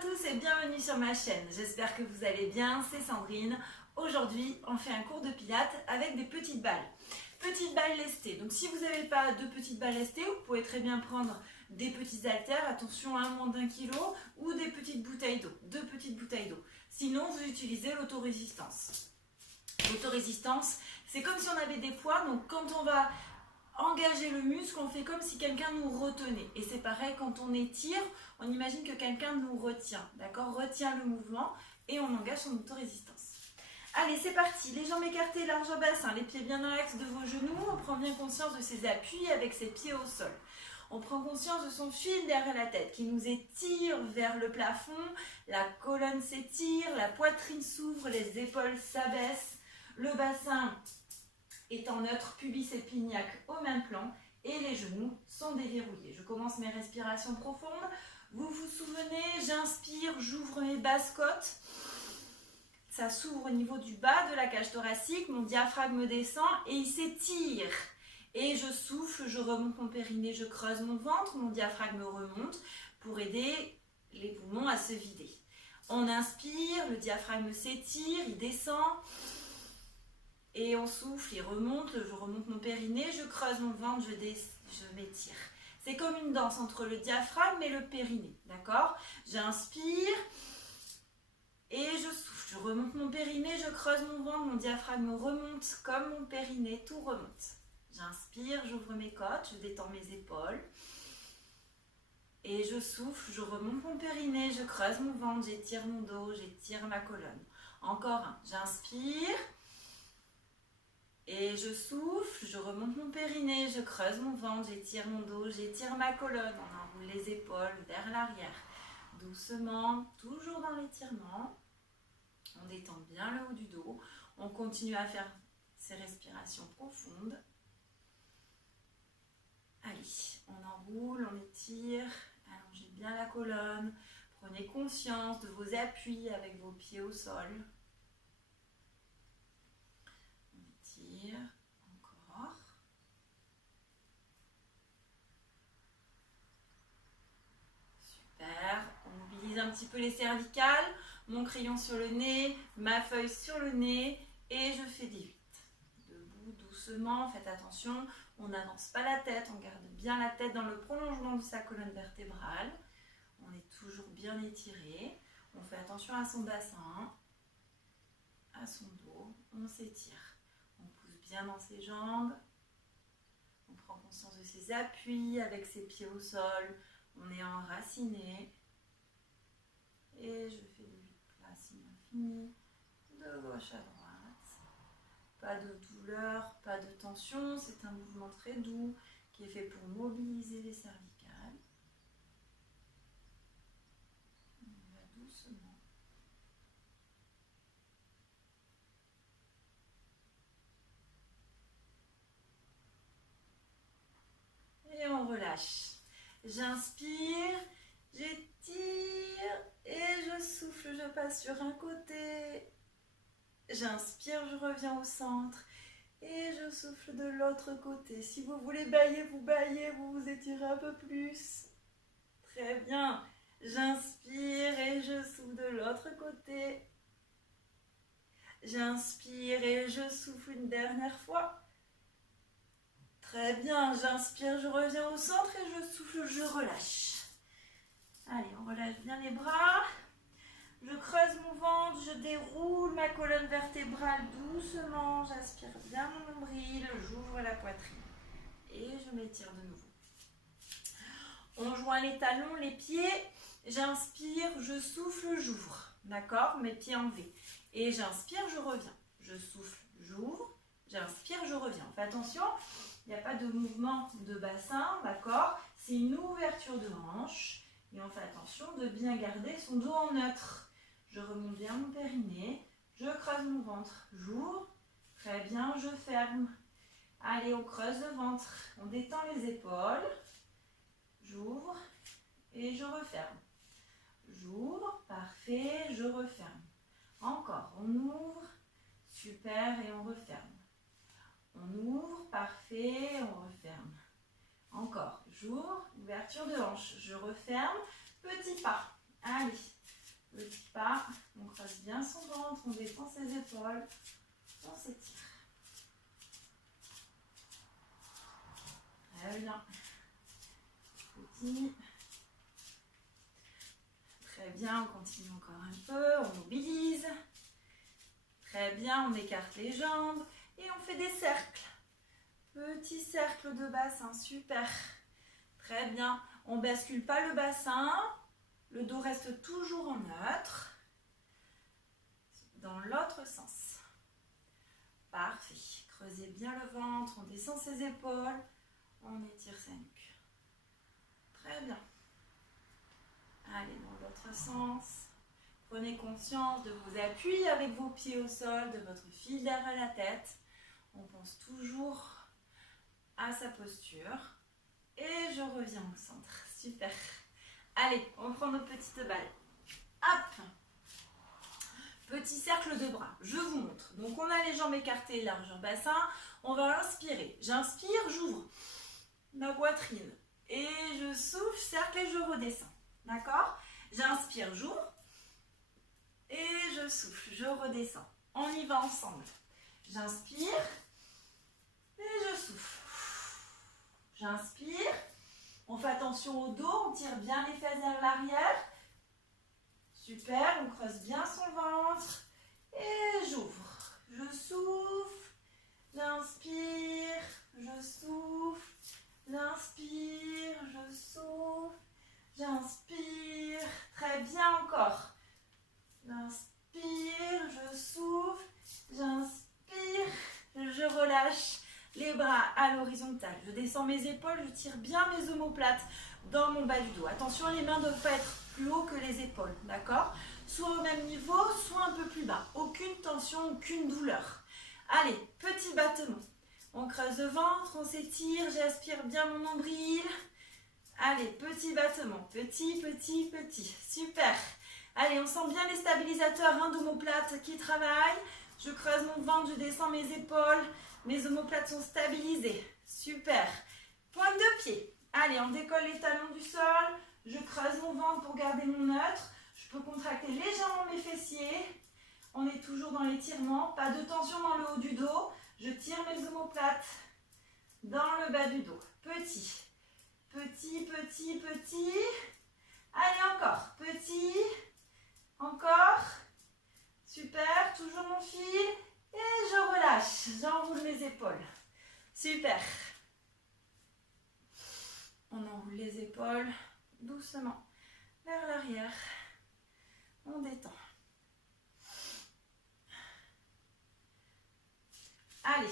tous et bienvenue sur ma chaîne. J'espère que vous allez bien, c'est Sandrine. Aujourd'hui, on fait un cours de pilates avec des petites balles. Petites balles lestées. Donc si vous n'avez pas de petites balles lestées, vous pouvez très bien prendre des petits haltères, attention à moins d'1 kg, ou des petites bouteilles d'eau, 2 petites bouteilles d'eau. Sinon, vous utilisez l'autorésistance. L'autorésistance, c'est comme si on avait des poids, donc quand on va engager le muscle, on fait comme si quelqu'un nous retenait. Et c'est pareil, quand on étire, on imagine que quelqu'un nous retient, d'accord? Retient le mouvement et on engage son autorésistance. Allez, c'est parti. Les jambes écartées, large bassin, les pieds bien dans l'axe de vos genoux. On prend bien conscience de ses appuis avec ses pieds au sol. On prend conscience de son fil derrière la tête qui nous étire vers le plafond. La colonne s'étire, la poitrine s'ouvre, les épaules s'abaissent. Le bassin étant neutre, pubis et pignac au même plan et les genoux sont déverrouillés. Je commence mes respirations profondes. Vous vous souvenez, j'inspire, j'ouvre mes basses côtes. Ça s'ouvre au niveau du bas de la cage thoracique, mon diaphragme descend et il s'étire. Et je souffle, je remonte mon périnée, je creuse mon ventre, mon diaphragme remonte pour aider les poumons à se vider. On inspire, le diaphragme s'étire, il descend. Et on souffle, il remonte, je remonte mon périnée, je creuse mon ventre, je m'étire. C'est comme une danse entre le diaphragme et le périnée, d'accord? J'inspire et je souffle, je remonte mon périnée, je creuse mon ventre, mon diaphragme remonte comme mon périnée, tout remonte. J'inspire, j'ouvre mes côtes, je détends mes épaules. Et je souffle, je remonte mon périnée, je creuse mon ventre, j'étire mon dos, j'étire ma colonne. Encore un, j'inspire. Et je souffle, je remonte mon périnée, je creuse mon ventre, j'étire mon dos, j'étire ma colonne. On enroule les épaules vers l'arrière. Doucement, toujours dans l'étirement. On détend bien le haut du dos. On continue à faire ces respirations profondes. Allez, on enroule, on étire. Allongez bien la colonne. Prenez conscience de vos appuis avec vos pieds au sol. Encore. Super. On mobilise un petit peu les cervicales. Mon crayon sur le nez, ma feuille sur le nez et je fais des 8. Debout, doucement, faites attention. On n'avance pas la tête, on garde bien la tête dans le prolongement de sa colonne vertébrale. On est toujours bien étiré. On fait attention à son bassin, à son dos. On s'étire. On pousse bien dans ses jambes. On prend conscience de ses appuis avec ses pieds au sol. On est enraciné. Et je fais des 8 placements infinis. De gauche à droite. Pas de douleur, pas de tension. C'est un mouvement très doux qui est fait pour mobiliser les cervicales. On va doucement. Et on relâche. J'inspire, j'étire et je souffle, je passe sur un côté. J'inspire, je reviens au centre et je souffle de l'autre côté. Si vous voulez bailler, vous vous étirez un peu plus. Très bien. J'inspire et je souffle de l'autre côté. J'inspire et je souffle une dernière fois. Très bien, j'inspire, je reviens au centre et je souffle, je relâche. Allez, on relâche bien les bras. Je creuse mon ventre, je déroule ma colonne vertébrale doucement. J'aspire bien mon nombril, j'ouvre la poitrine. Et je m'étire de nouveau. On joint les talons, les pieds. J'inspire, je souffle, j'ouvre. D'accord? Mes pieds en V. Et j'inspire, je reviens. Je souffle, j'ouvre. J'inspire, je reviens. Fais attention. Il n'y a pas de mouvement de bassin, d'accord? C'est une ouverture de hanche. Et on fait attention de bien garder son dos en neutre. Je remonte bien mon périnée. Je creuse mon ventre. J'ouvre. Très bien, je ferme. Allez, on creuse le ventre. On détend les épaules. J'ouvre et je referme. J'ouvre. Parfait, je referme. Encore, on ouvre. Super, et on referme. On ouvre, parfait, on referme. Encore, j'ouvre, ouverture de hanche, je referme, petit pas. Allez, Petit pas, on creuse bien son ventre, on détend ses épaules, on s'étire. Très bien. Petit. Très bien, on continue encore un peu, on mobilise. Très bien, on écarte les jambes et on fait des cercles. Petit cercle de bassin, super. Très bien, on ne bascule pas le bassin, le dos reste toujours en neutre. Dans l'autre sens. Parfait, creusez bien le ventre, on descend ses épaules, on étire sa nuque. Très bien. Allez, dans l'autre sens. Prenez conscience de vos appuis avec vos pieds au sol, de votre fil derrière la tête. On pense toujours à sa posture. Et je reviens au centre. Super. Allez, on prend nos petites balles. Hop. Petit cercle de bras. Je vous montre. Donc, on a les jambes écartées, largeur bassin. On va inspirer. J'inspire, j'ouvre ma poitrine. Et je souffle, cercle et je redescends. D'accord? J'inspire, j'ouvre. Et je souffle, je redescends. On y va ensemble. J'inspire et je souffle. J'inspire. On fait attention au dos, on tire bien les fesses vers l'arrière. Super, on creuse bien son ventre. Et j'ouvre. Je souffle. J'inspire. Je souffle. J'inspire. Je souffle. J'inspire. Très bien encore. J'inspire, je souffle, j'inspire, je relâche les bras à l'horizontale. Je descends mes épaules, je tire bien mes omoplates dans mon bas du dos. Attention, les mains ne doivent pas être plus haut que les épaules, d'accord? Soit au même niveau, soit un peu plus bas. Aucune tension, aucune douleur. Allez, petit battement. On creuse le ventre, on s'étire, j'aspire bien mon nombril. Allez, petit battement, petit, petit, petit. Super. Allez, on sent bien les stabilisateurs d'omoplates qui travaillent. Je creuse mon ventre, je descends mes épaules. Mes omoplates sont stabilisées. Super. Pointe de pied. Allez, on décolle les talons du sol. Je creuse mon ventre pour garder mon neutre. Je peux contracter légèrement mes fessiers. On est toujours dans l'étirement. Pas de tension dans le haut du dos. Je tire mes omoplates dans le bas du dos. Petit. Petit, petit, petit. Allez, encore. Petit. Encore. Super. Toujours mon fil. Et je relâche. J'enroule mes épaules. Super. On enroule les épaules doucement vers l'arrière. On détend. Allez,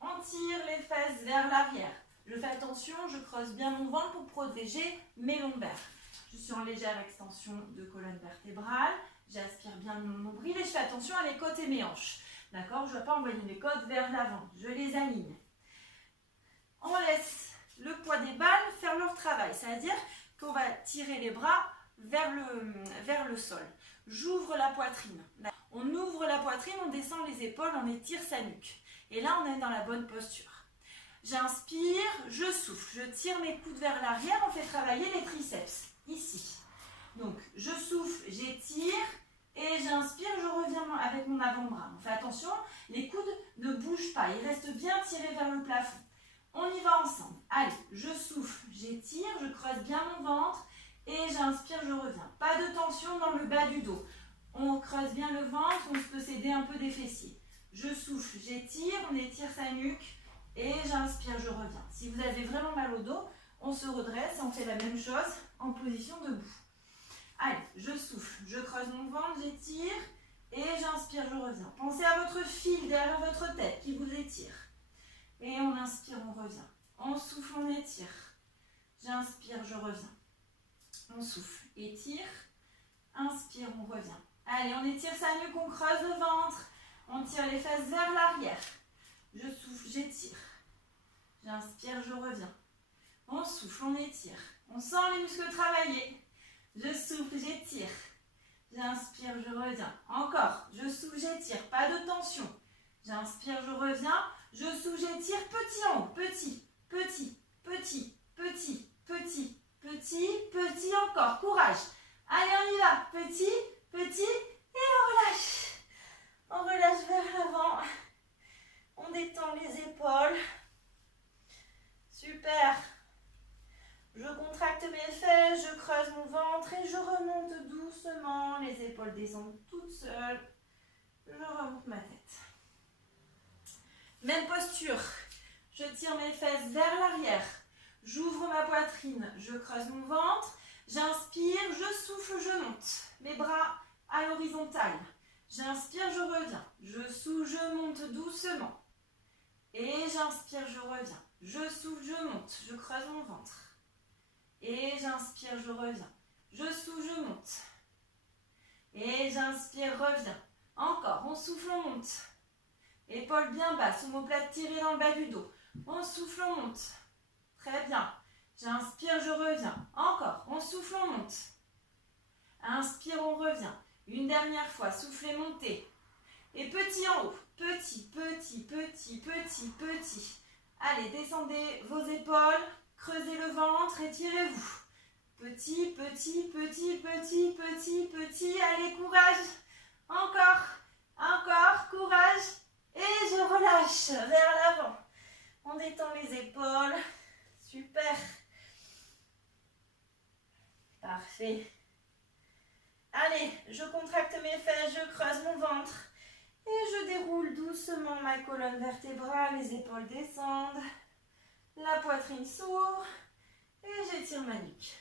on tire les fesses vers l'arrière. Je fais attention, je creuse bien mon ventre pour protéger mes lombaires. Je suis en légère extension de colonne vertébrale. J'aspire bien mon nombril et je fais attention à mes côtes et mes hanches. D'accord? Je ne dois pas envoyer mes côtes vers l'avant. Je les aligne. On laisse le poids des balles faire leur travail. C'est-à-dire qu'on va tirer les bras vers le sol. J'ouvre la poitrine. On ouvre la poitrine, on descend les épaules, on étire sa nuque. Et là, on est dans la bonne posture. J'inspire, je souffle. Je tire mes coudes vers l'arrière, on fait travailler les triceps. Ici. Donc, je souffle, j'étire. Et j'inspire, je reviens avec mon avant-bras. On fait attention, les coudes ne bougent pas. Ils restent bien tirés vers le plafond. On y va ensemble. Allez, je souffle, j'étire, je creuse bien mon ventre. Et j'inspire, je reviens. Pas de tension dans le bas du dos. On creuse bien le ventre, on peut s'aider un peu des fessiers. Je souffle, j'étire, on étire sa nuque. Et j'inspire, je reviens. Si vous avez vraiment mal au dos, on se redresse et on fait la même chose en position debout. Allez, je souffle, je creuse mon ventre, j'étire. Et j'inspire, je reviens. Pensez à votre fil derrière votre tête qui vous étire. Et on inspire, on revient. On souffle, on étire. J'inspire, je reviens. On souffle, étire. Inspire, on revient. Allez, on étire sa nuque, on creuse le ventre. On tire les fesses vers l'arrière. Je souffle, j'étire. J'inspire, je reviens. On souffle, on étire. On sent les muscles travailler. Je souffle, j'étire. J'inspire, je reviens. Encore. Je souffle, j'étire. Pas de tension. J'inspire, je reviens. Je souffle, j'étire. Petit en haut. Petit, petit, petit, petit, petit, petit, petit. Encore. Courage. Allez, on y va. Petit, petit. doucement, les épaules descendent toutes seules. Je remonte ma tête. Même posture. Je tire mes fesses vers l'arrière. J'ouvre ma poitrine, je creuse mon ventre. J'inspire, je souffle, je monte. Mes bras à l'horizontale. J'inspire, je reviens. Je souffle, je monte doucement. Et j'inspire, je reviens. Je souffle, je monte. Je creuse mon ventre. Et j'inspire, je reviens. Je souffle, je monte. Et j'inspire, reviens. Encore, on souffle, on monte. Épaules bien basses, omoplate tirée dans le bas du dos. On souffle, on monte. Très bien. J'inspire, je reviens. Encore, on souffle, on monte. Inspire, on revient. Une dernière fois, soufflez, montez. Et petit en haut. Petit, petit, petit, petit, petit. Allez, descendez vos épaules, creusez le ventre, étirez-vous. Petit, petit, petit, petit, petit, petit. Allez, courage. Encore, encore, courage. Et je relâche vers l'avant. On détend les épaules. Super. Parfait. Allez, je contracte mes fesses, je creuse mon ventre. Et je déroule doucement ma colonne vertébrale, les épaules descendent. La poitrine s'ouvre. Et j'étire ma nuque.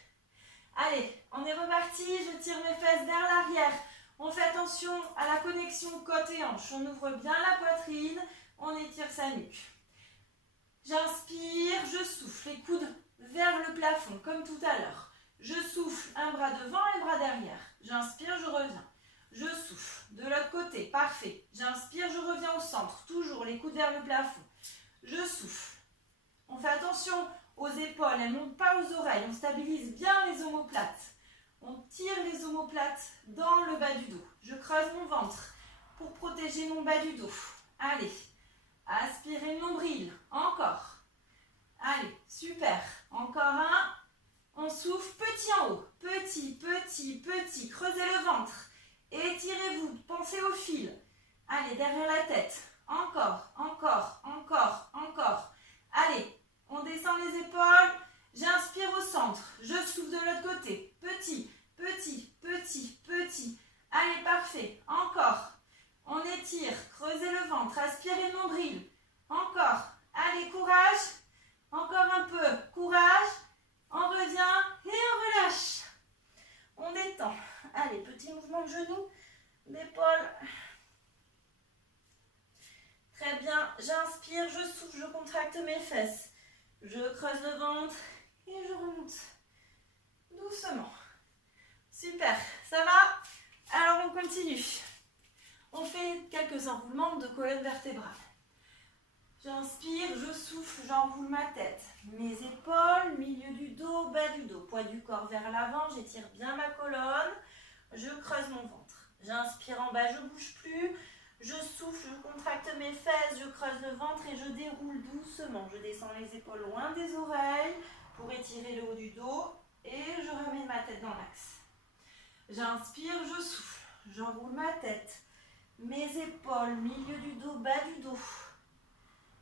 Allez, on est reparti. Je tire mes fesses vers l'arrière. On fait attention à la connexion côte et hanche. On ouvre bien la poitrine. On étire sa nuque. J'inspire, je souffle. Les coudes vers le plafond, comme tout à l'heure. Je souffle, un bras devant, un bras derrière. J'inspire, je reviens. Je souffle. De l'autre côté, parfait. J'inspire, je reviens au centre. Toujours les coudes vers le plafond. Je souffle. On fait attention aux épaules, elles ne montent pas aux oreilles. On stabilise bien les omoplates. On tire les omoplates dans le bas du dos. Je creuse mon ventre pour protéger mon bas du dos. Allez, aspirez le nombril. Encore. Allez, super. Encore un. On souffle, petit en haut. Petit, petit, petit. Creusez le ventre. Étirez-vous. Pensez au fil. Allez, derrière la tête. Encore, encore, encore, encore. Allez, on descend les épaules. J'inspire au centre. Je souffle de l'autre côté. Petit, petit, petit, petit. Allez, parfait. Encore. On étire. Creusez le ventre. Aspirez le nombril. Encore. Allez, courage. Encore un peu. Courage. On revient et on relâche. On détend. Allez, petit mouvement de genoux, d'épaule. Très bien. J'inspire, je souffle, je contracte mes fesses. Je creuse le ventre et je remonte. Doucement. Super. Ça va? Alors, on continue. On fait quelques enroulements de colonne vertébrale. J'inspire, je souffle, j'enroule ma tête. Mes épaules, milieu du dos, bas du dos. Poids du corps vers l'avant, j'étire bien ma colonne. Je creuse mon ventre. J'inspire en bas, je ne bouge plus. Je souffle, je contracte mes fesses, je creuse le ventre et je déroule doucement. Je descends les épaules loin des oreilles pour étirer le haut du dos. Et je remets ma tête dans l'axe. J'inspire, je souffle, j'enroule ma tête. Mes épaules, milieu du dos, bas du dos.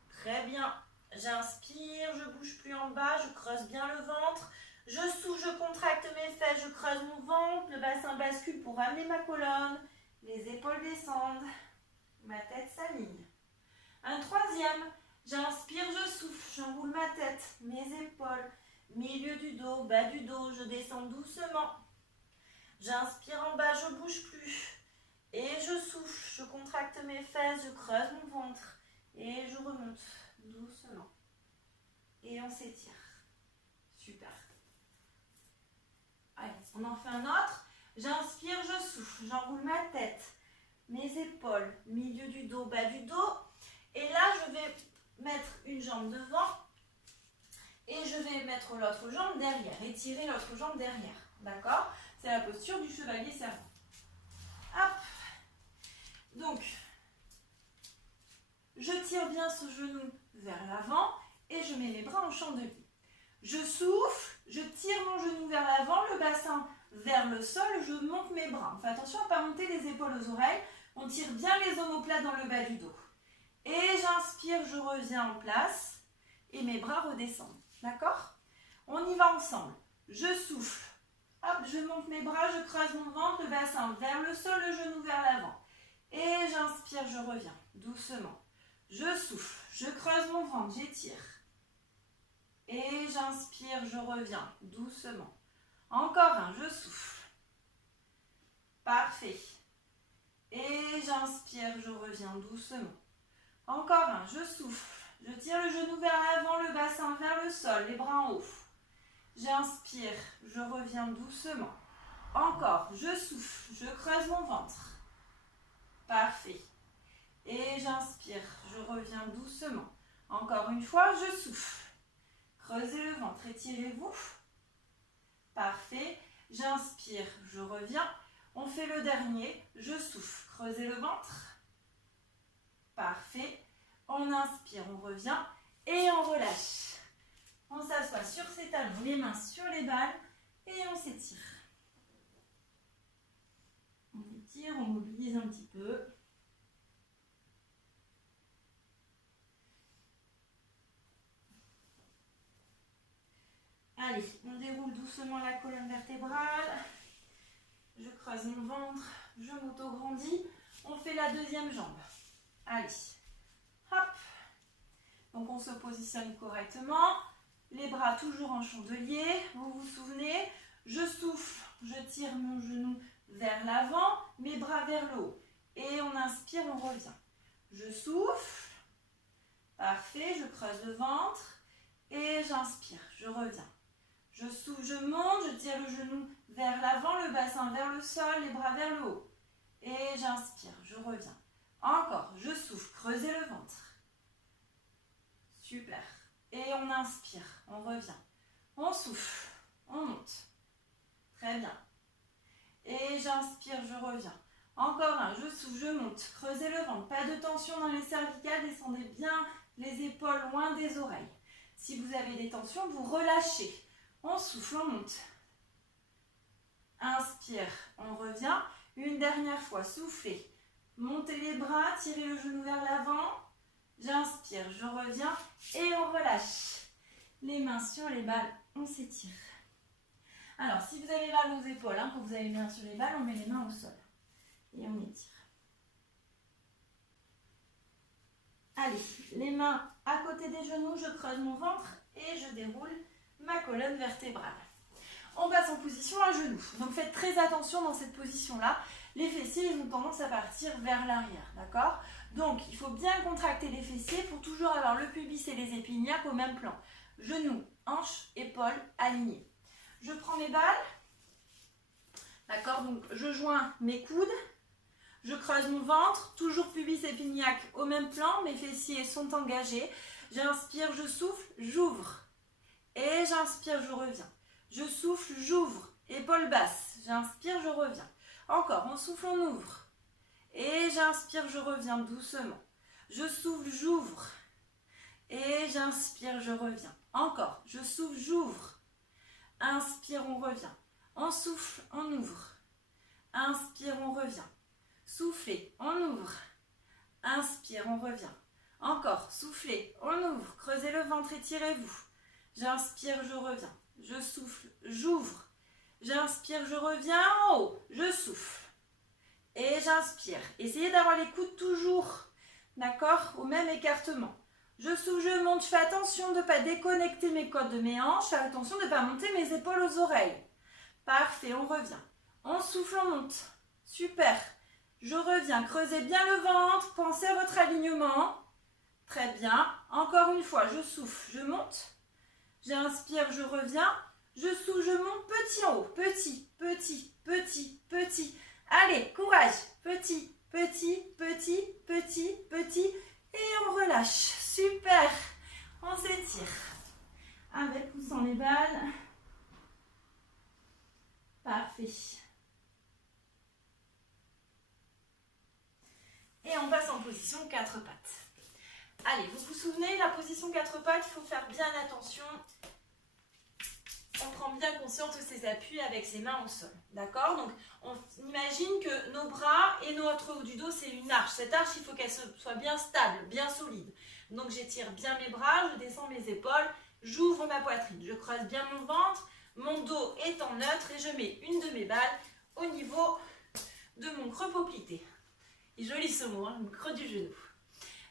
Très bien. J'inspire, je ne bouge plus en bas, je creuse bien le ventre. Je souffle, je contracte mes fesses, je creuse mon ventre. Le bassin bascule pour ramener ma colonne. Les épaules descendent. Ma tête s'aligne. Un troisième. J'inspire, je souffle, j'enroule ma tête. Mes épaules, milieu du dos, bas du dos. Je descends doucement. J'inspire en bas, je ne bouge plus. Et je souffle, je contracte mes fesses, je creuse mon ventre. Et je remonte doucement. Et on s'étire. Super. Allez, on en fait un autre. J'inspire, je souffle, j'enroule ma tête. Mes épaules, milieu du dos, bas du dos. Et là, je vais mettre une jambe devant. Et je vais mettre l'autre jambe derrière. Étirer l'autre jambe derrière. D'accord? C'est la posture du chevalier servant. Hop. Donc, je tire bien ce genou vers l'avant et je mets mes bras en chandelier. Je souffle, je tire mon genou vers l'avant, le bassin vers le sol, je monte mes bras. On fait attention à ne pas monter les épaules aux oreilles. On tire bien les omoplates dans le bas du dos. Et j'inspire, je reviens en place et mes bras redescendent. D'accord? On y va ensemble. Je souffle. Hop, je monte mes bras, je creuse mon ventre, le bassin vers le sol, le genou vers l'avant. Et j'inspire, je reviens, doucement. Je souffle, je creuse mon ventre, j'étire. Et j'inspire, je reviens, doucement. Encore un, je souffle. Parfait. Et j'inspire, je reviens doucement. Encore un, je souffle. Je tire le genou vers l'avant, le bassin vers le sol, les bras en haut. J'inspire, je reviens doucement. Encore, je souffle, je creuse mon ventre. Parfait. Et j'inspire, je reviens doucement. Encore une fois, je souffle. Creusez le ventre, étirez-vous. Parfait. J'inspire, je reviens. On fait le dernier. Je souffle. Creusez le ventre. Parfait. On inspire, on revient et on relâche. On s'assoit sur ses talons, les mains sur les balles et on s'étire. On étire, on mobilise un petit peu. Allez, on déroule doucement la colonne vertébrale. Je creuse mon ventre, je m'auto-grandis. On fait la deuxième jambe. Allez, hop. Donc on se positionne correctement. Les bras toujours en chandelier. Vous vous souvenez, je souffle, je tire mon genou vers l'avant, mes bras vers le haut. Et on inspire, on revient. Je souffle. Parfait, je creuse le ventre. Et j'inspire, je reviens. Je souffle, je monte, je tire le genou vers l'avant, le bassin vers le sol, les bras vers le haut. Et j'inspire, je reviens. Encore, je souffle, creusez le ventre. Super. Et on inspire, on revient. On souffle, on monte. Très bien. Et j'inspire, je reviens. Encore un, je souffle, je monte. Creusez le ventre. Pas de tension dans les cervicales, descendez bien les épaules loin des oreilles. Si vous avez des tensions, vous relâchez. On souffle, on monte. Inspire, on revient. Une dernière fois, soufflez. Montez les bras, tirez le genou vers l'avant. J'inspire, je reviens et on relâche. Les mains sur les balles, on s'étire. Alors, si vous avez mal aux épaules, quand vous avez les mains sur les balles, on met les mains au sol. Et on étire. Allez, les mains à côté des genoux, je creuse mon ventre et je déroule ma colonne vertébrale. On passe en position à genoux. Donc faites très attention dans cette position-là. Les fessiers, ils ont tendance à partir vers l'arrière, d'accord? Donc il faut bien contracter les fessiers pour toujours avoir le pubis et les épignacs au même plan. Genoux, hanches, épaules alignées. Je prends mes balles, d'accord? Donc je joins mes coudes. Je creuse mon ventre, toujours pubis et épignac au même plan, mes fessiers sont engagés. J'inspire, je souffle, j'ouvre. Et j'inspire, je reviens. Je souffle, j'ouvre. Épaules basses. J'inspire, je reviens. Encore, on souffle, on ouvre. Et j'inspire, je reviens doucement. Je souffle, j'ouvre. Et j'inspire, je reviens. Encore, je souffle, j'ouvre. Inspire, on revient. On souffle, on ouvre. Inspire, on revient. Soufflez, on ouvre. Inspire, on revient. Encore, soufflez, on ouvre. Creusez le ventre, étirez-vous. J'inspire, je reviens. Je souffle, j'ouvre. J'inspire, je reviens en haut. Je souffle. Et j'inspire. Essayez d'avoir les coudes toujours, d'accord, au même écartement. Je souffle, je monte. Je fais attention de ne pas déconnecter mes côtes de mes hanches. Je fais attention de ne pas monter mes épaules aux oreilles. Parfait, on revient. On souffle, on monte. Super. Je reviens. Creusez bien le ventre. Pensez à votre alignement. Très bien. Encore une fois, je souffle, je monte. J'inspire, je reviens. Je souffle, je monte. Petit en haut. Petit, petit, petit, petit. Allez, courage. Petit, petit, petit, petit, petit. Et on relâche. Super. On s'étire. Avec ou sans les balles. Parfait. Et on passe en position 4 pattes. Allez, vous vous souvenez, la position 4 pattes, il faut faire bien attention. On prend bien conscience de ses appuis avec ses mains au sol. D'accord? Donc, on imagine que nos bras et notre haut du dos, c'est une arche. Cette arche, il faut qu'elle soit bien stable, bien solide. Donc, j'étire bien mes bras, je descends mes épaules, j'ouvre ma poitrine. Je creuse bien mon ventre, Mon dos est en neutre et je mets une de mes balles au niveau de mon creux poplité. Et joli ce mot, hein, le creux du genou.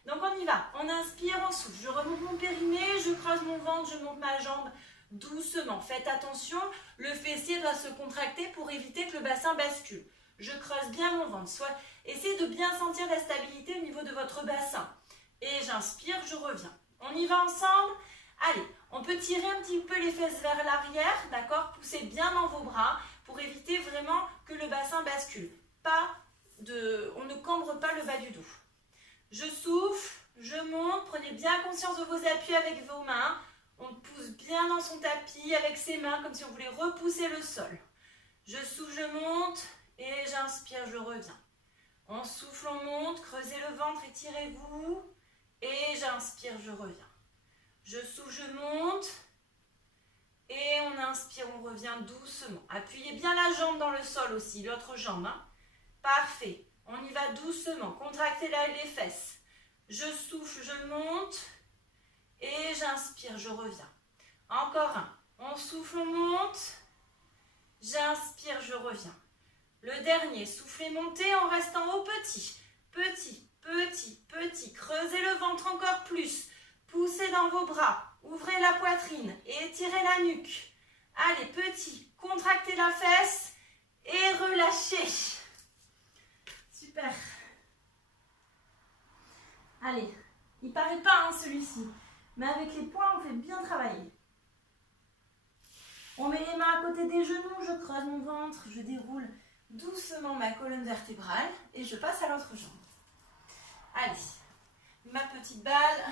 Donc on y va, on inspire, on souffle. Je remonte mon périnée, je creuse mon ventre, je monte ma jambe doucement. Faites attention, le fessier doit se contracter pour éviter que le bassin bascule. Je creuse bien mon ventre. Essayez de bien sentir la stabilité au niveau de votre bassin. Et j'inspire, je reviens. On y va ensemble. Allez, on peut tirer un petit peu les fesses vers l'arrière, d'accord? Poussez bien dans vos bras pour éviter vraiment que le bassin bascule. On ne cambre pas le bas du dos. Je souffle, je monte, prenez bien conscience de vos appuis avec vos mains. On pousse bien dans son tapis avec ses mains comme si on voulait repousser le sol. Je souffle, je monte et j'inspire, je reviens. On souffle, on monte, creusez le ventre, étirez-vous et j'inspire, je reviens. Je souffle, je monte et on inspire, on revient doucement. Appuyez bien la jambe dans le sol aussi, l'autre jambe. Hein. Parfait. On y va doucement. Contractez les fesses. Je souffle, je monte et j'inspire, je reviens. Encore un. On souffle, on monte. J'inspire, je reviens. Le dernier, soufflez, montez en restant au petit. Petit, petit, petit. Creusez le ventre encore plus. Poussez dans vos bras. Ouvrez la poitrine et étirez la nuque. Allez, petit. Contractez la fesse et relâchez. Super. Allez, il paraît pas celui-ci, mais avec les poings, on fait bien travailler. On met les mains à côté des genoux, je creuse mon ventre, je déroule doucement ma colonne vertébrale et je passe à l'autre jambe. Allez, ma petite balle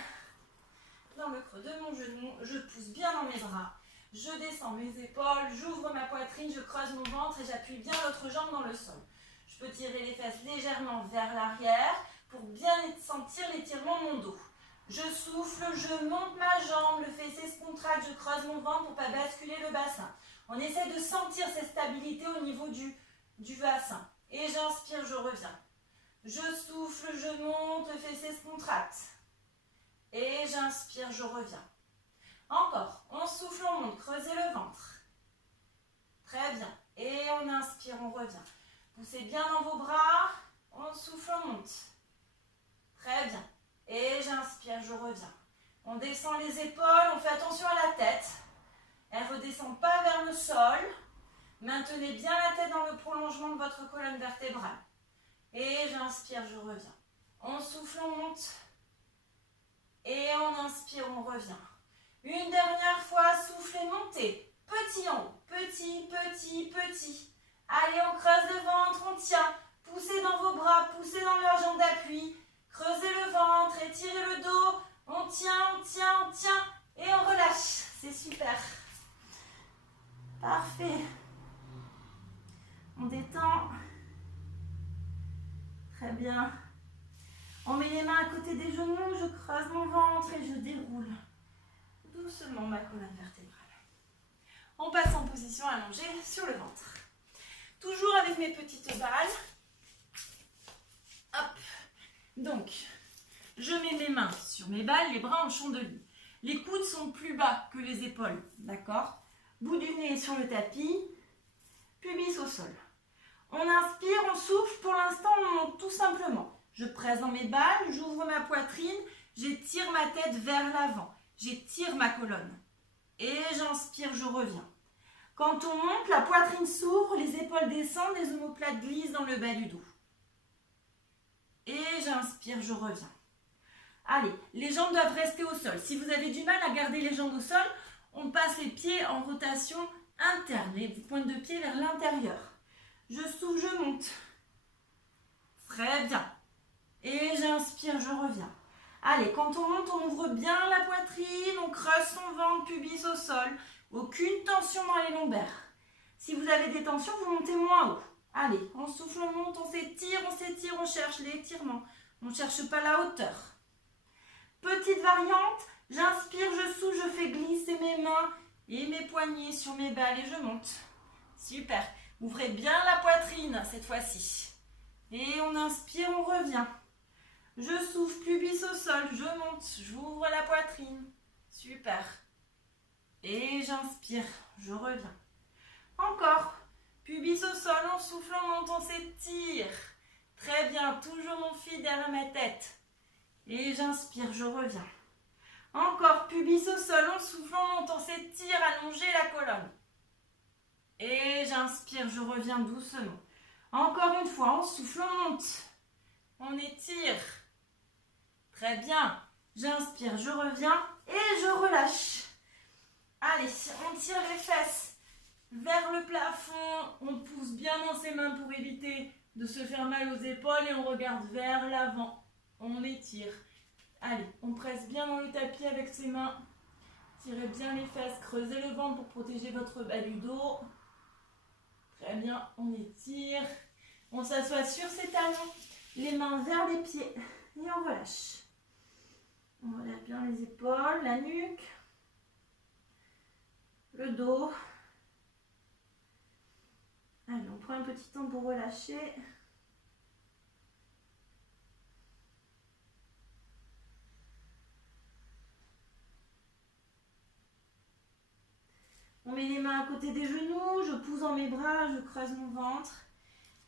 dans le creux de mon genou, je pousse bien dans mes bras, je descends mes épaules, j'ouvre ma poitrine, je creuse mon ventre et j'appuie bien l'autre jambe dans le sol. Je peux tirer les fesses légèrement vers l'arrière pour bien sentir l'étirement de mon dos. Je souffle, je monte ma jambe, le fessier se contracte, je creuse mon ventre pour ne pas basculer le bassin. On essaie de sentir cette stabilité au niveau du bassin. Et j'inspire, je reviens. Je souffle, je monte, le fessier se contracte. Et j'inspire, je reviens. Encore, on souffle, on monte, creusez le ventre. Très bien. Et on inspire, on revient. Poussez bien dans vos bras, on souffle, on monte. Très bien. Et j'inspire, je reviens. On descend les épaules, on fait attention à la tête. Elle ne redescend pas vers le sol. Maintenez bien la tête dans le prolongement de votre colonne vertébrale. Et j'inspire, je reviens. On souffle, on monte. Et on inspire, on revient. Une dernière fois, soufflez, montez. Petit en haut. Petit, petit, petit. Allez, on creuse le ventre, on tient. Poussez dans vos bras, poussez dans la jambe d'appui. Creusez le ventre, étirez le dos. On tient, on tient, on tient. Et on relâche. C'est super. Parfait. On détend. Très bien. On met les mains à côté des genoux. Je creuse mon ventre et je déroule doucement ma colonne vertébrale. On passe en position allongée sur le ventre. Toujours avec mes petites balles. Hop. Donc, je mets mes mains sur mes balles, les bras en chandelier. Les coudes sont plus bas que les épaules, d'accord? Bout du nez sur le tapis, pubis au sol. On inspire, on souffle, pour l'instant on monte tout simplement. Je presse dans mes balles, j'ouvre ma poitrine, j'étire ma tête vers l'avant, j'étire ma colonne. Et j'inspire, je reviens. Quand on monte, la poitrine s'ouvre, les épaules descendent, les omoplates glissent dans le bas du dos. Et j'inspire, je reviens. Allez, les jambes doivent rester au sol. Si vous avez du mal à garder les jambes au sol, on passe les pieds en rotation interne, les pointes de pied vers l'intérieur. Je souffle, je monte. Très bien. Et j'inspire, je reviens. Allez, quand on monte, on ouvre bien la poitrine, on creuse son ventre, pubis au sol. Aucune tension dans les lombaires. Si vous avez des tensions, vous montez moins haut. Allez, on souffle, on monte, on s'étire, on cherche l'étirement. On ne cherche pas la hauteur. Petite variante, j'inspire, je souffle, je fais glisser mes mains et mes poignets sur mes balles et je monte. Super. Ouvrez bien la poitrine cette fois-ci. Et on inspire, on revient. Je souffle, pubis au sol, je monte, j'ouvre la poitrine. Super. Et j'inspire, je reviens. Encore. Pubis au sol, on souffle, on monte, on s'étire. Très bien, toujours mon fil derrière ma tête. Et j'inspire, je reviens. Encore, pubis au sol, on souffle, on monte, on s'étire, allonger la colonne. Et j'inspire, je reviens doucement. Encore une fois, on souffle, on monte. On étire. Très bien. J'inspire, je reviens et je relâche. Allez, on tire les fesses vers le plafond. On pousse bien dans ses mains pour éviter de se faire mal aux épaules et on regarde vers l'avant. On étire. Allez, on presse bien dans le tapis avec ses mains. Tirez bien les fesses, creusez le ventre pour protéger votre bas du dos. Très bien, on étire. On s'assoit sur ses talons, les mains vers les pieds et on relâche. On relève bien les épaules, la nuque, le dos. Allez, on prend un petit temps pour relâcher. On met les mains à côté des genoux, je pousse dans mes bras, je creuse mon ventre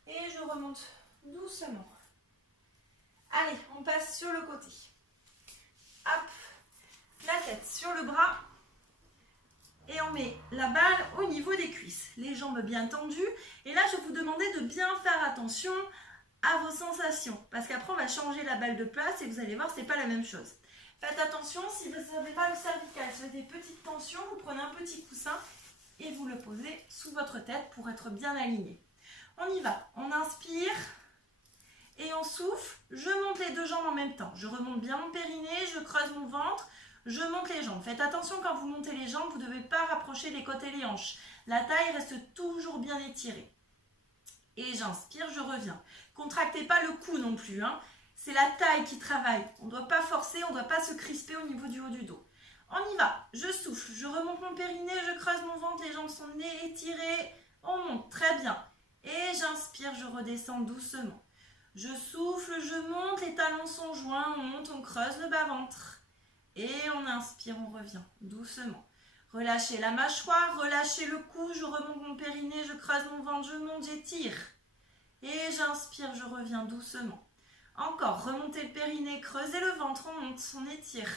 et je remonte doucement. Allez, on passe sur le côté. Hop, la tête sur le bras et on met la balle au niveau des cuisses. Les jambes bien tendues. Et là, je vais vous demander de bien faire attention à vos sensations parce qu'après, on va changer la balle de place et vous allez voir, c'est pas la même chose. Faites attention, si vous n'avez pas le cervical, si vous avez des petites tensions, vous prenez un petit coussin et vous le posez sous votre tête pour être bien aligné. On y va, on inspire et on souffle, je monte les deux jambes en même temps. Je remonte bien mon périnée, je creuse mon ventre, je monte les jambes. Faites attention quand vous montez les jambes, vous ne devez pas rapprocher les côtes et les hanches. La taille reste toujours bien étirée. Et j'inspire, je reviens. Contractez pas le cou non plus, hein. C'est la taille qui travaille. On ne doit pas forcer, on ne doit pas se crisper au niveau du haut du dos. On y va. Je souffle, je remonte mon périnée, je creuse mon ventre, les jambes sont étirées. On monte, très bien. Et j'inspire, je redescends doucement. Je souffle, je monte, les talons sont joints, on monte, on creuse le bas-ventre. Et on inspire, on revient doucement. Relâchez la mâchoire, relâchez le cou, je remonte mon périnée, je creuse mon ventre, je monte, j'étire. Et j'inspire, je reviens doucement. Encore, remontez le périnée, creusez le ventre, on monte, on étire.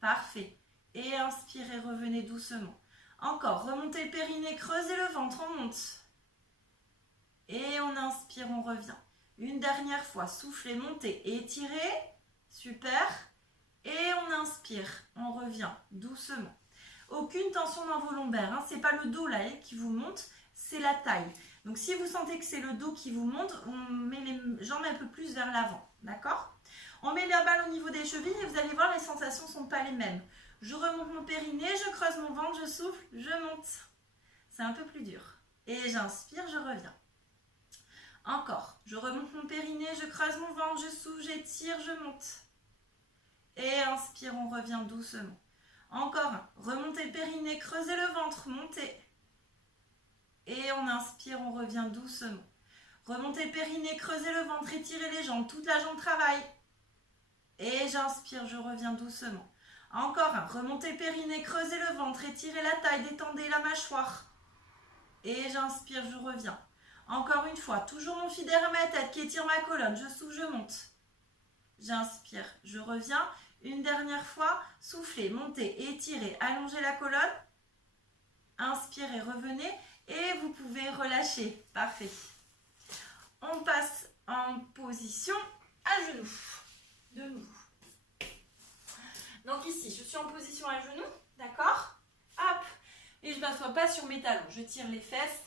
Parfait. Et inspirez, revenez doucement. Encore, remontez le périnée, creusez le ventre, on monte. Et on inspire, on revient. Une dernière fois, soufflez, montez, étirez. Super. Et on inspire, on revient doucement. Aucune tension dans vos lombaires, hein. Ce n'est pas le dos là qui vous monte, c'est la taille. Donc si vous sentez que c'est le dos qui vous monte, on met les jambes un peu plus vers l'avant, d'accord? On met la balle au niveau des chevilles et vous allez voir, les sensations ne sont pas les mêmes. Je remonte mon périnée, je creuse mon ventre, je souffle, je monte. C'est un peu plus dur. Et j'inspire, je reviens. Encore, je remonte mon périnée, je creuse mon ventre, je souffle, j'étire, je monte. Et inspire, on revient doucement. Encore un, remontez le périnée, creusez le ventre, montez. Et on inspire, on revient doucement. Remontez le périnée, creusez le ventre, étirez les jambes, toute la jambe travaille. Et j'inspire, je reviens doucement. Encore un, remontez le périnée, creusez le ventre, étirez la taille, détendez la mâchoire. Et j'inspire, je reviens. Encore une fois, toujours mon fil derrière ma tête qui étire ma colonne, je souffle, je monte. J'inspire, je reviens. Une dernière fois, soufflez, montez, étirez, allongez la colonne. Inspirez, revenez et vous pouvez relâcher. Parfait. On passe en position à genoux. De nouveau. Donc ici, je suis en position à genoux, d'accord? Hop. Et je ne m'assois pas sur mes talons. Je tire les fesses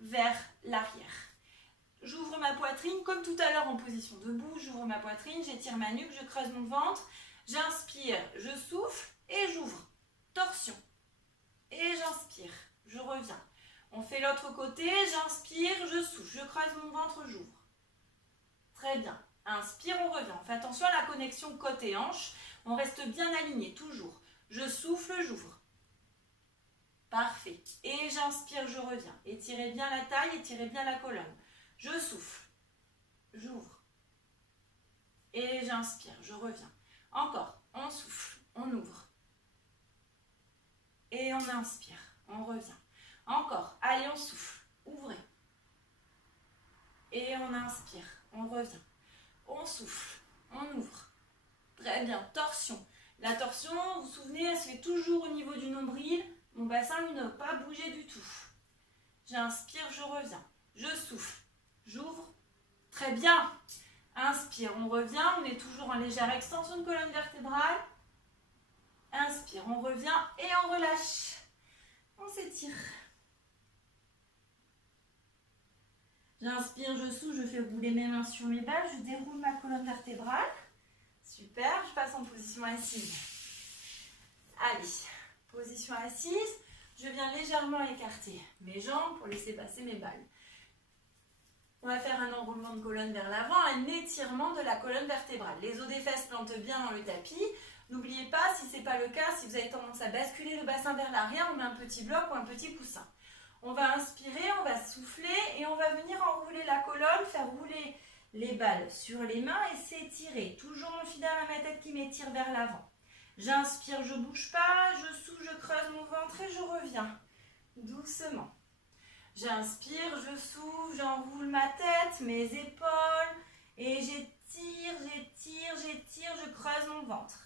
vers l'arrière. J'ouvre ma poitrine, comme tout à l'heure en position debout, j'ouvre ma poitrine, j'étire ma nuque, je creuse mon ventre, j'inspire, je souffle et j'ouvre. Torsion. Et j'inspire, je reviens. On fait l'autre côté, j'inspire, je souffle, je creuse mon ventre, j'ouvre. Très bien. Inspire, on revient. On fait attention à la connexion côte et hanche. On reste bien aligné, toujours. Je souffle, j'ouvre. Parfait. Et j'inspire, je reviens. Étirez bien la taille, étirez bien la colonne. Je souffle, j'ouvre. Et j'inspire, je reviens. Encore, on souffle, on ouvre. Et on inspire, on revient. Encore. Allez, on souffle. Ouvrez. Et on inspire. On revient. On souffle. On ouvre. Très bien. Torsion. La torsion, vous vous souvenez, elle se fait toujours au niveau du nombril. Mon bassin, lui, ne va pas bouger du tout. J'inspire, je reviens. Je souffle. J'ouvre. Très bien. Inspire, on revient. On est toujours en légère extension de colonne vertébrale. Inspire, on revient et on relâche. On s'étire. J'inspire, je souffle, je fais rouler mes mains sur mes balles. Je déroule ma colonne vertébrale. Super, je passe en position assise. Allez, position assise. Je viens légèrement écarter mes jambes pour laisser passer mes balles. On va faire un enroulement de colonne vers l'avant, un étirement de la colonne vertébrale. Les os des fesses plantent bien dans le tapis. N'oubliez pas, si ce n'est pas le cas, si vous avez tendance à basculer le bassin vers l'arrière, on met un petit bloc ou un petit coussin. On va inspirer, on va souffler et on va venir enrouler la colonne, faire rouler les balles sur les mains et s'étirer. Toujours mon fidèle à ma tête qui m'étire vers l'avant. J'inspire, je ne bouge pas, je souffle, je creuse mon ventre et je reviens doucement. J'inspire, je souffle, j'enroule ma tête, mes épaules et j'étire, j'étire, j'étire, je creuse mon ventre.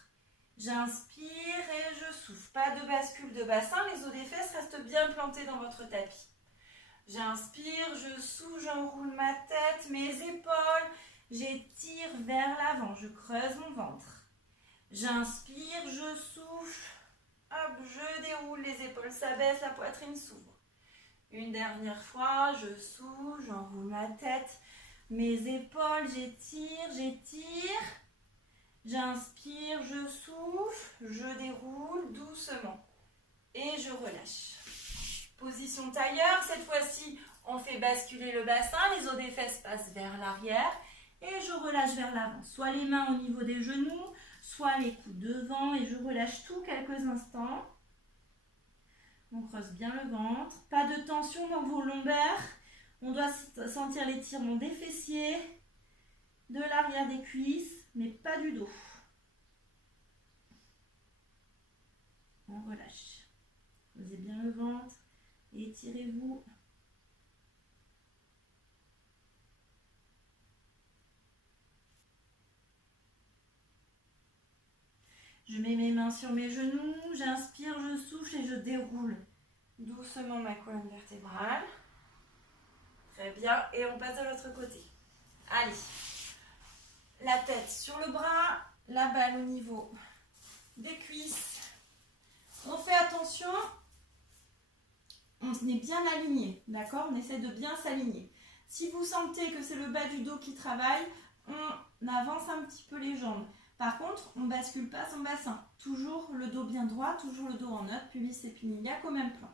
J'inspire et je souffle. Pas de bascule de bassin, les os des fesses restent bien plantés dans votre tapis. J'inspire, je souffle, j'enroule ma tête, mes épaules, j'étire vers l'avant, je creuse mon ventre. J'inspire, je souffle, hop, je déroule les épaules, s'abaisse, la poitrine s'ouvre. Une dernière fois, je souffle, j'enroule ma tête, mes épaules, j'étire, j'étire. J'inspire, je souffle, je déroule doucement et je relâche. Position tailleur, cette fois-ci, on fait basculer le bassin, les os des fesses passent vers l'arrière et je relâche vers l'avant. Soit les mains au niveau des genoux, soit les coudes devant et je relâche tout quelques instants. On creuse bien le ventre, pas de tension dans vos lombaires. On doit sentir l'étirement des fessiers, de l'arrière des cuisses, mais pas du dos. On relâche. Posez bien le ventre, étirez-vous. Je mets mes mains sur mes genoux, j'inspire, je souffle et je déroule doucement ma colonne vertébrale. Très bien, et on passe de l'autre côté. Allez, la tête sur le bras, la balle au niveau des cuisses. On fait attention, on est bien aligné, d'accord? On essaie de bien s'aligner. Si vous sentez que c'est le bas du dos qui travaille, on avance un petit peu les jambes. Par contre, on ne bascule pas son bassin. Toujours le dos bien droit, toujours le dos en neutre, pubis et iliaque au même plan.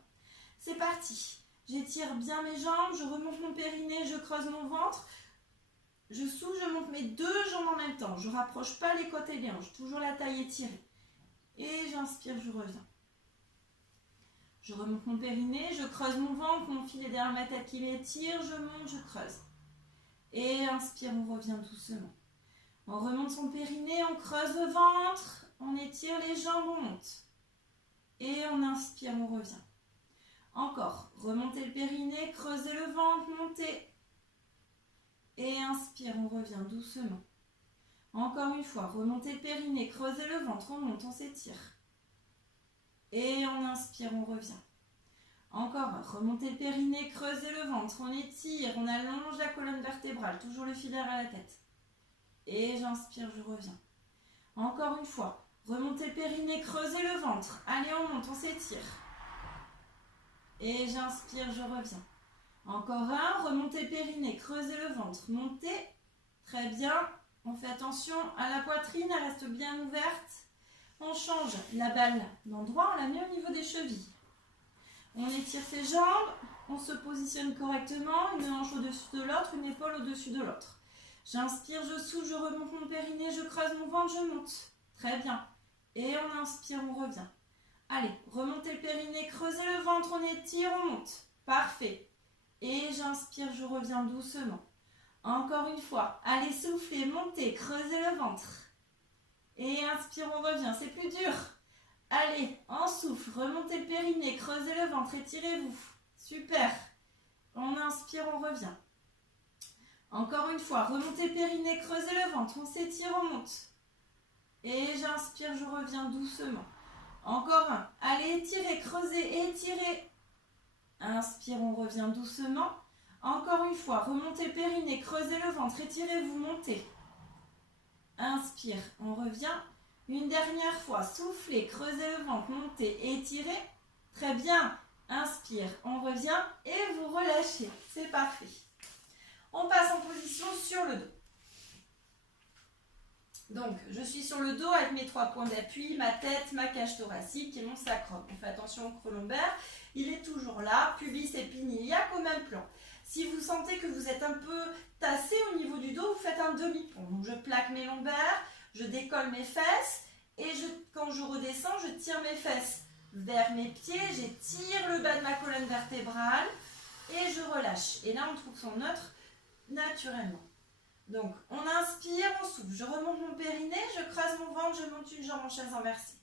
C'est parti. J'étire bien mes jambes, je remonte mon périnée, je creuse mon ventre. Je souffle, je monte mes deux jambes en même temps. Je ne rapproche pas les côtes et les hanches, toujours la taille étirée. Et j'inspire, je reviens. Je remonte mon périnée, je creuse mon ventre, mon filet derrière ma tête qui m'étire, je monte, je creuse. Et inspire, on revient doucement. On remonte son périnée, on creuse le ventre, on étire les jambes, on monte. Et on inspire, on revient. Encore, remontez le périnée, creusez le ventre, montez. Et inspire, on revient doucement. Encore une fois, remontez le périnée, creusez le ventre, on monte, on s'étire. Et on inspire, on revient. Encore, remontez le périnée, creusez le ventre, on étire, on allonge la colonne vertébrale, toujours le filaire à la tête. Et j'inspire, je reviens. Encore une fois, remontez le périnée, creusez le ventre. Allez, on monte, on s'étire. Et j'inspire, je reviens. Encore un, remontez le périnée, creusez le ventre, montez. Très bien. On fait attention à la poitrine, elle reste bien ouverte. On change la balle d'endroit, on la met au niveau des chevilles. On étire ses jambes, on se positionne correctement, une hanche au-dessus de l'autre, une épaule au-dessus de l'autre. J'inspire, je souffle, je remonte mon périnée, je creuse mon ventre, je monte. Très bien. Et on inspire, on revient. Allez, remontez le périnée, creusez le ventre, on étire, on monte. Parfait. Et j'inspire, je reviens doucement. Encore une fois. Allez, soufflez, montez, creusez le ventre. Et inspire, on revient. C'est plus dur. Allez, en souffle, remontez le périnée, creusez le ventre, étirez-vous. Super. On inspire, on revient. Encore une fois, remontez périnée, creusez le ventre. On s'étire, on monte. Et j'inspire, je reviens doucement. Encore un. Allez, étirez, creusez, étirez. Inspire, on revient doucement. Encore une fois, remontez périnée, creusez le ventre, étirez, vous montez. Inspire, on revient. Une dernière fois, soufflez, creusez le ventre, montez, étirez. Très bien. Inspire, on revient et vous relâchez. C'est parfait. On passe en position sur le dos. Donc, je suis sur le dos avec mes 3 points d'appui, ma tête, ma cage thoracique et mon sacrum. On fait attention au creux lombaire. Il est toujours là, pubis épiniaque au même plan. Si vous sentez que vous êtes un peu tassé au niveau du dos, vous faites un demi-pont. Donc, je plaque mes lombaires, je décolle mes fesses et quand je redescends, je tire mes fesses vers mes pieds, j'étire le bas de ma colonne vertébrale et je relâche. Et là, on trouve son neutre naturellement. Donc, on inspire, on souffle. Je remonte mon périnée, je creuse mon ventre, je monte une jambe en chaise inversée.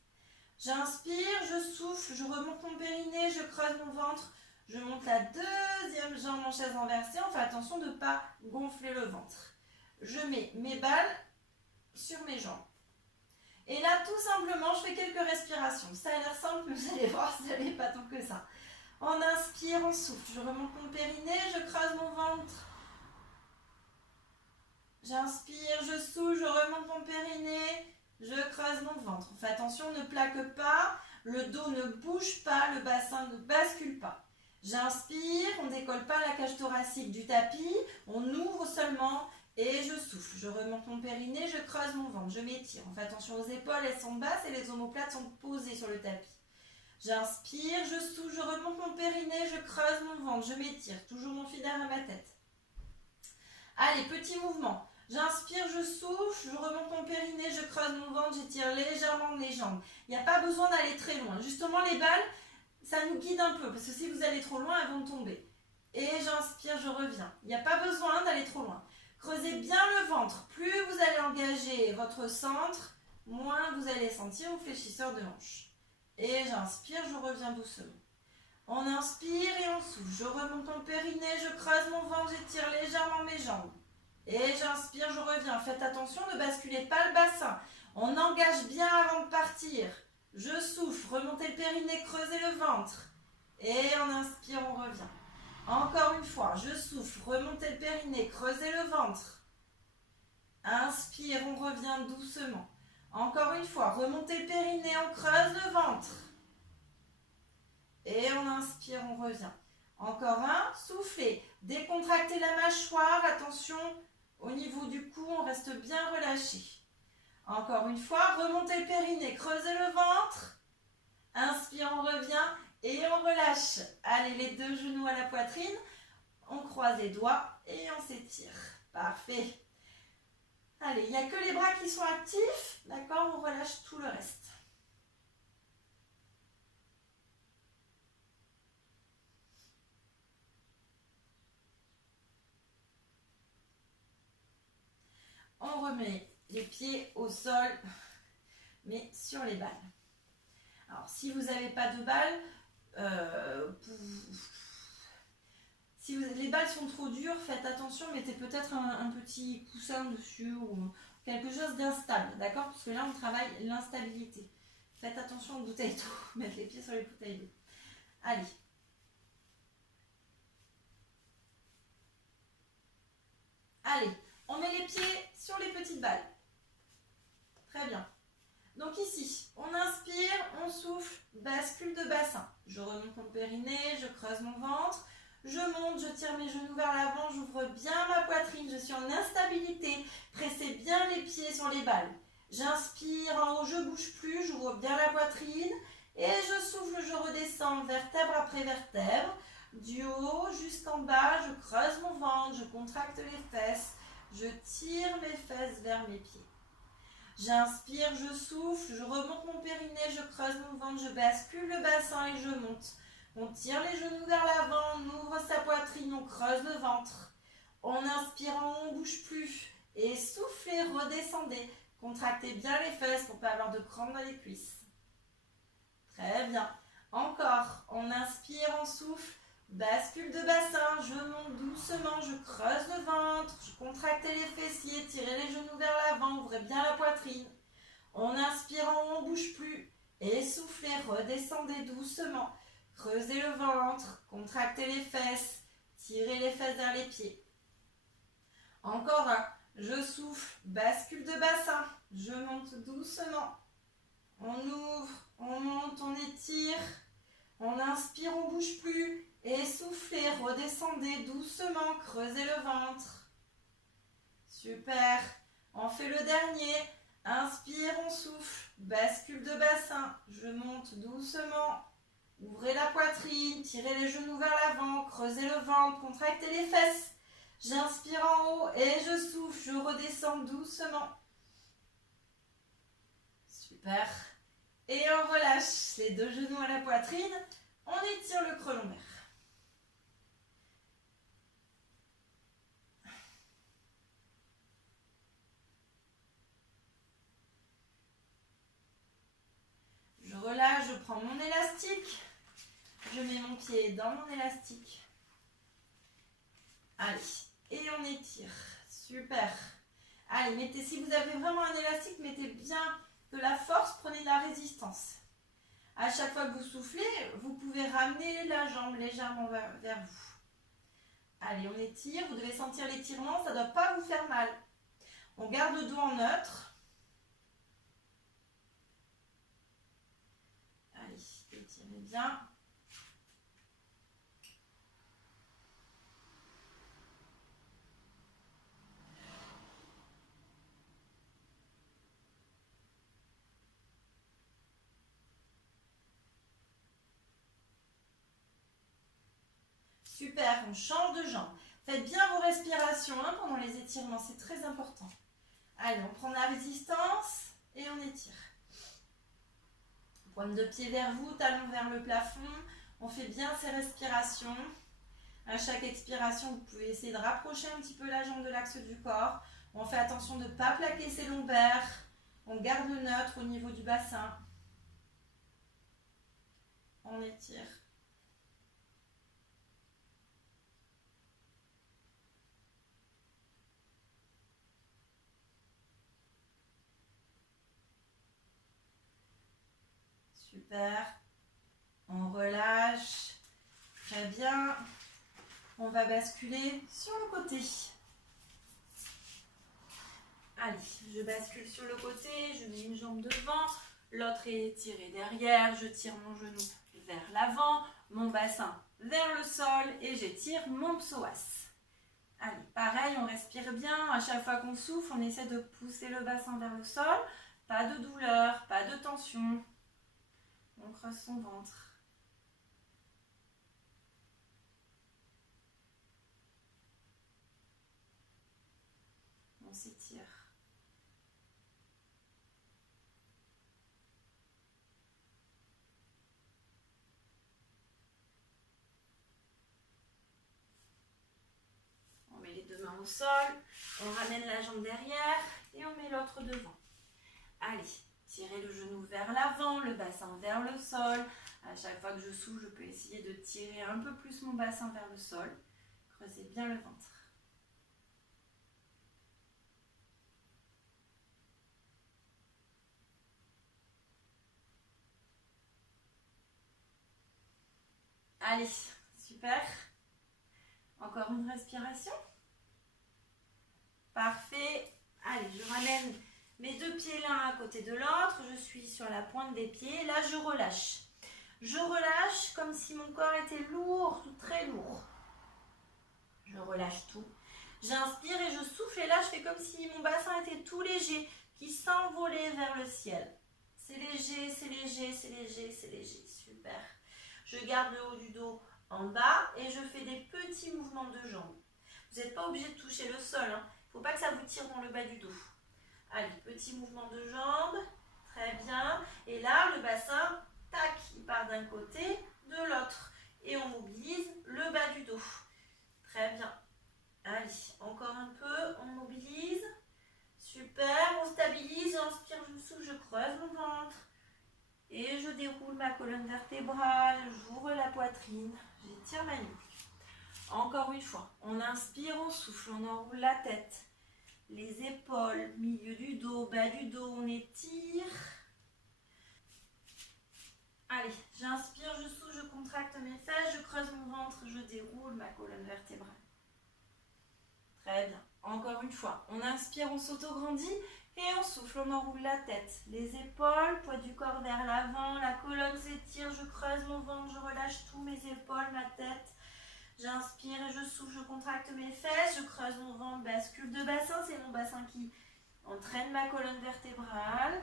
J'inspire, je souffle, je remonte mon périnée, je creuse mon ventre, je monte la deuxième jambe en chaise inversée. On fait attention de ne pas gonfler le ventre. Je mets mes balles sur mes jambes. Et là, tout simplement, je fais quelques respirations. Ça a l'air simple, mais vous allez voir, ça n'est pas tant que ça. On inspire, on souffle. Je remonte mon périnée, je creuse mon ventre. J'inspire, je souffle, je remonte mon périnée, je creuse mon ventre. On fait attention, ne plaque pas, le dos ne bouge pas, le bassin ne bascule pas. J'inspire, on ne décolle pas la cage thoracique du tapis, on ouvre seulement et je souffle. Je remonte mon périnée, je creuse mon ventre, je m'étire. On fait attention aux épaules, elles sont basses et les omoplates sont posées sur le tapis. J'inspire, je souffle, je remonte mon périnée, je creuse mon ventre, je m'étire. Toujours mon fil derrière ma tête. Allez, petit mouvement. J'inspire, je souffle, je remonte mon périnée, je creuse mon ventre, j'étire légèrement mes jambes. Il n'y a pas besoin d'aller très loin. Justement, les balles, ça nous guide un peu, parce que si vous allez trop loin, elles vont tomber. Et j'inspire, je reviens. Il n'y a pas besoin d'aller trop loin. Creusez bien le ventre. Plus vous allez engager votre centre, moins vous allez sentir vos fléchisseurs de hanche. Et j'inspire, je reviens doucement. On inspire et on souffle. Je remonte mon périnée, je creuse mon ventre, j'étire légèrement mes jambes. Et j'inspire, je reviens. Faites attention, ne basculez pas le bassin. On engage bien avant de partir. Je souffle, remontez le périnée, creusez le ventre. Et on inspire, on revient. Encore une fois, je souffle, remontez le périnée, creusez le ventre. Inspire, on revient doucement. Encore une fois, remontez le périnée, on creuse le ventre. Et on inspire, on revient. Encore un, soufflez. Décontractez la mâchoire, attention au niveau du cou, on reste bien relâché. Encore une fois, remontez le périnée, creusez le ventre. Inspire, on revient et on relâche. Allez, les 2 genoux à la poitrine. On croise les doigts et on s'étire. Parfait. Allez, il n'y a que les bras qui sont actifs. D'accord, on relâche tout le reste. On remet les pieds au sol, mais sur les balles. Alors, si vous n'avez pas de balles, si les balles sont trop dures, faites attention, mettez peut-être un petit coussin dessus ou quelque chose d'instable, d'accord? Parce que là, on travaille l'instabilité. Faites attention aux bouteilles d'eau, mettre les pieds sur les bouteilles d'eau. Allez. Allez, on met les pieds sur les petites balles. Très bien. Donc ici, on inspire, on souffle, bascule de bassin. Je remonte mon périnée, je creuse mon ventre, je monte, je tire mes genoux vers l'avant, j'ouvre bien ma poitrine, je suis en instabilité. Pressez bien les pieds sur les balles. J'inspire, en haut, je ne bouge plus, j'ouvre bien la poitrine et je souffle, je redescends vertèbre après vertèbre. Du haut jusqu'en bas, je creuse mon ventre, je contracte les fesses, je tire mes fesses vers mes pieds. J'inspire, je souffle, je remonte mon périnée, je creuse mon ventre, je bascule le bassin et je monte. On tire les genoux vers l'avant, on ouvre sa poitrine, on creuse le ventre. En inspirant, on ne bouge plus. Et soufflez, redescendez. Contractez bien les fesses pour ne pas avoir de crampes dans les cuisses. Très bien. Encore, on inspire, on souffle. Bascule de bassin, je monte doucement, je creuse le ventre, je contracte les fessiers, tirez les genoux vers l'avant, ouvrez bien la poitrine. En inspirant, on ne bouge plus. Essoufflez, redescendez doucement. Creusez le ventre, contractez les fesses, tirez les fesses vers les pieds. Encore un. Je souffle, bascule de bassin, je monte doucement. On ouvre, on monte, on étire. On inspire, on ne bouge plus. Essoufflez, redescendez doucement, creusez le ventre. Super. On fait le dernier. Inspire, on souffle, bascule de bassin, je monte doucement. Ouvrez la poitrine, tirez les genoux vers l'avant, creusez le ventre, contractez les fesses. J'inspire en haut et je souffle, je redescends doucement. Super. Et on relâche les deux genoux à la poitrine, on étire le creux lombaire. Je relâche, je prends mon élastique, je mets mon pied dans mon élastique. Allez, et on étire. Super. Allez, mettez, si vous avez vraiment un élastique, mettez bien de la force, prenez de la résistance. À chaque fois que vous soufflez, vous pouvez ramener la jambe légèrement vers vous. Allez, on étire, vous devez sentir l'étirement, ça ne doit pas vous faire mal. On garde le dos en neutre. Allez, étirez bien. Super, on change de jambe. Faites bien vos respirations pendant les étirements, c'est très important. Allez, on prend la résistance et on étire. Pointe de pied vers vous, talon vers le plafond. On fait bien ces respirations. À chaque expiration, vous pouvez essayer de rapprocher un petit peu la jambe de l'axe du corps. On fait attention de ne pas plaquer ses lombaires. On garde le neutre au niveau du bassin. On étire. Super. On relâche. Très bien. On va basculer sur le côté. Allez, je bascule sur le côté, je mets une jambe devant, l'autre est tirée derrière, je tire mon genou vers l'avant, mon bassin vers le sol et j'étire mon psoas. Allez, pareil, on respire bien. À chaque fois qu'on souffle, on essaie de pousser le bassin vers le sol. Pas de douleur, pas de tension. On creuse son ventre. On s'étire. On met les deux mains au sol, on ramène la jambe derrière et on met l'autre devant. Allez, tirez le genou vers l'avant, le bassin vers le sol. À chaque fois que je souffle, je peux essayer de tirer un peu plus mon bassin vers le sol. Creusez bien le ventre. Allez, super. Encore une respiration. Parfait. Allez, je ramène mes deux pieds l'un à côté de l'autre. Je suis sur la pointe des pieds. Là, je relâche. Je relâche comme si mon corps était lourd, très lourd. Je relâche tout. J'inspire et je souffle. Et là, je fais comme si mon bassin était tout léger, qui s'envolait vers le ciel. C'est léger, c'est léger, c'est léger, c'est léger. Super. Je garde le haut du dos en bas et je fais des petits mouvements de jambes. Vous n'êtes pas obligé de toucher le sol. Il ne faut pas que ça vous tire dans le bas du dos. Allez, petit mouvement de jambes. Très bien. Et là, le bassin, tac, il part d'un côté, de l'autre. Et on mobilise le bas du dos. Très bien. Allez, encore un peu. On mobilise. Super. On stabilise. J'inspire, je souffle, je creuse mon ventre. Et je déroule ma colonne vertébrale, j'ouvre la poitrine, j'étire ma nuque. Encore une fois, on inspire, on souffle, on enroule la tête, les épaules, milieu du dos, bas du dos, on étire. Allez, j'inspire, je souffle, je contracte mes fesses, je creuse mon ventre, je déroule ma colonne vertébrale. Très bien. Encore une fois, on inspire, on s'autograndit et on souffle, on enroule la tête. Les épaules, poids du corps vers l'avant, la colonne s'étire, je creuse mon ventre, je relâche tous mes épaules, ma tête. J'inspire et je souffle, je contracte mes fesses, je creuse mon ventre, bascule de bassin, c'est mon bassin qui entraîne ma colonne vertébrale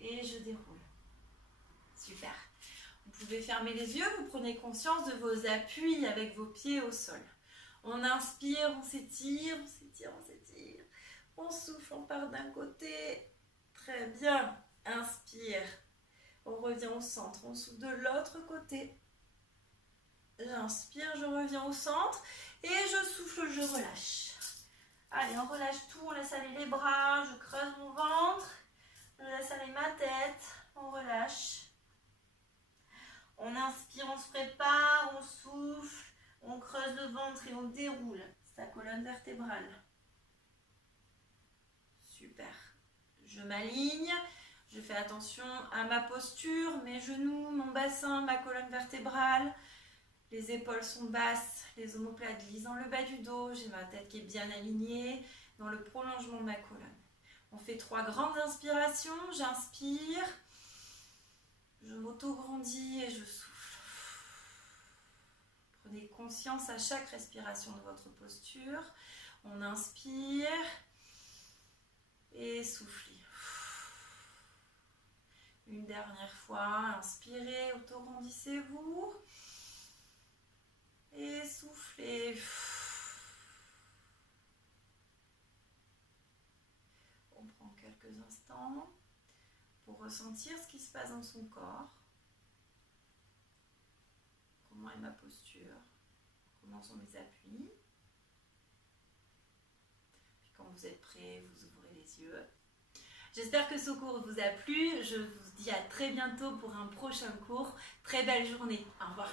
et je déroule. Super. Vous pouvez fermer les yeux, vous prenez conscience de vos appuis avec vos pieds au sol. On inspire, on s'étire, on s'étire, on s'étire. On souffle, on part d'un côté. Très bien. Inspire. On revient au centre. On souffle de l'autre côté. J'inspire, je reviens au centre. Et je souffle, je relâche. Allez, on relâche tout. On laisse aller les bras. Je creuse mon ventre. Je laisse aller ma tête. On relâche. On inspire, on se prépare. On souffle. On creuse le ventre et on déroule sa colonne vertébrale. Super. Je m'aligne, je fais attention à ma posture, mes genoux, mon bassin, ma colonne vertébrale. Les épaules sont basses, les omoplates glissent dans le bas du dos. J'ai ma tête qui est bien alignée dans le prolongement de ma colonne. On fait 3 grandes inspirations. J'inspire, je m'auto-grandis et je souffle. Prenez conscience à chaque respiration de votre posture. On inspire et soufflez. Une dernière fois, inspirez, auto-grandissez-vous et soufflez. On prend quelques instants pour ressentir ce qui se passe dans son corps. Comment est ma posture? Comment sont mes appuis? Puis quand vous êtes prêts, vous ouvrez les yeux. J'espère que ce cours vous a plu. Je vous dis à très bientôt pour un prochain cours. Très belle journée. Au revoir.